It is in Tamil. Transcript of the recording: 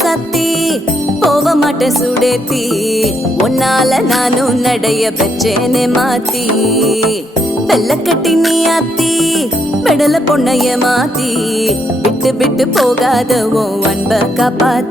சத்தி போக மாட்டேன் சுடேத்தி உன்னால நானும் நடைய பெற்றேனே மாத்தி வெள்ள கட்டி நீ ஆத்தி பெடல பொண்ணைய மாத்தி விட்டு விட்டு போகாத உன் அன்ப காப்பாத்தி